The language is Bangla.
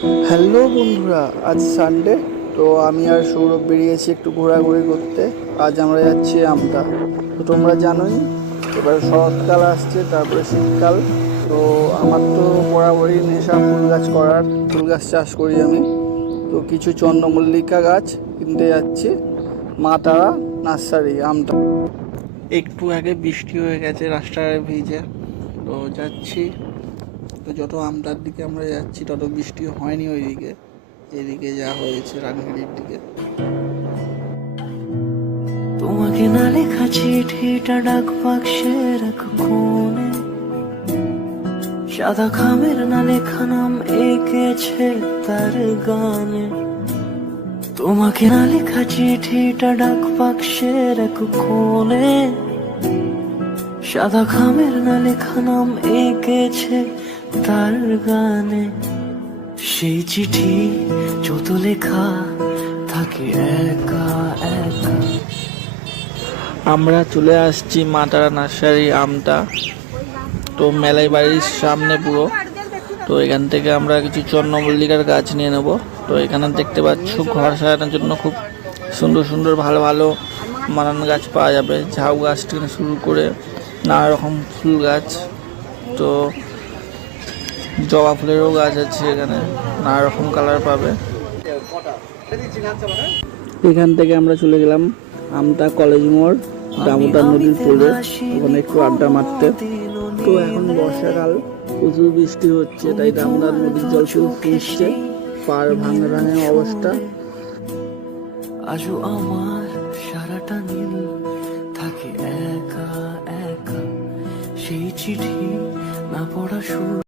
হ্যালো বন্ধুরা, আজ সানডে তো আমি আর সৌরভ বেরিয়েছি একটু ঘোরাঘুরি করতে। আজ আমরা যাচ্ছি আমতা। তো তোমরা জানোই, এবার শরৎকাল আসছে, তারপরে শীতকাল। তো আমার তো বরাবরই নেশা ফুল গাছ করার, ফুল গাছ চাষ করি আমি। তো কিছু চন্দ্রমল্লিকা গাছ কিনতে যাচ্ছি, মা তারা নার্সারি আমটা একটু আগে বৃষ্টি হয়ে গেছে, রাস্তায় ভিজে। তো যাচ্ছি। তো যত আমদার দিকে আমরা যাচ্ছি, তত বৃষ্টি হয়নি ওইদিকে। এদিকে যা হয়েছে রানগিরির দিকে। তোমাকে না লেখা চিঠিটা ডাক বাক্সের এক কোণে সাদা খামের না লেখা নাম এঁকেছে তার গানে। তোমাকে না লেখা চিঠিটা ডাক বাক্সের এক কোণে সাদা খামের না লেখা নাম এঁকেছে তার গানে সেই চিঠি, যত লেখা থাকে একা একা। আমরা চলে আসছি মাতারা নার্সারি আমটা। তো মেলাই বাড়ির সামনে পুরো। তো এখান থেকে আমরা কিছু চন্দ্রমল্লিকার গাছ নিয়ে নেব। তো এখানে দেখতে পাচ্ছ ঘর সাজানোর জন্য খুব সুন্দর সুন্দর ভালো ভালো মানান গাছ পাওয়া যাবে। ঝাউ গাছ থেকে শুরু করে নানা রকম ফুল গাছ। তো জবা ফুলেরও গাছ আছে এখানে নানা রকম কালার পাবে। এখান থেকে আমরা চলে গেলাম আমতা কলেজ মোড় দামোদর নদীর পুলে ওখানে একটু আড্ডা মারতে। তো এখন বর্ষাকাল প্রচুর বৃষ্টি হচ্ছে তাই দামোদর নদীর জল শুধু ফুসছে পার ভাঙে ভাঙে অবস্থা। আজও আমার সারাটা নীল থাকে একা একা। সেই চিঠি না পড়া শুরু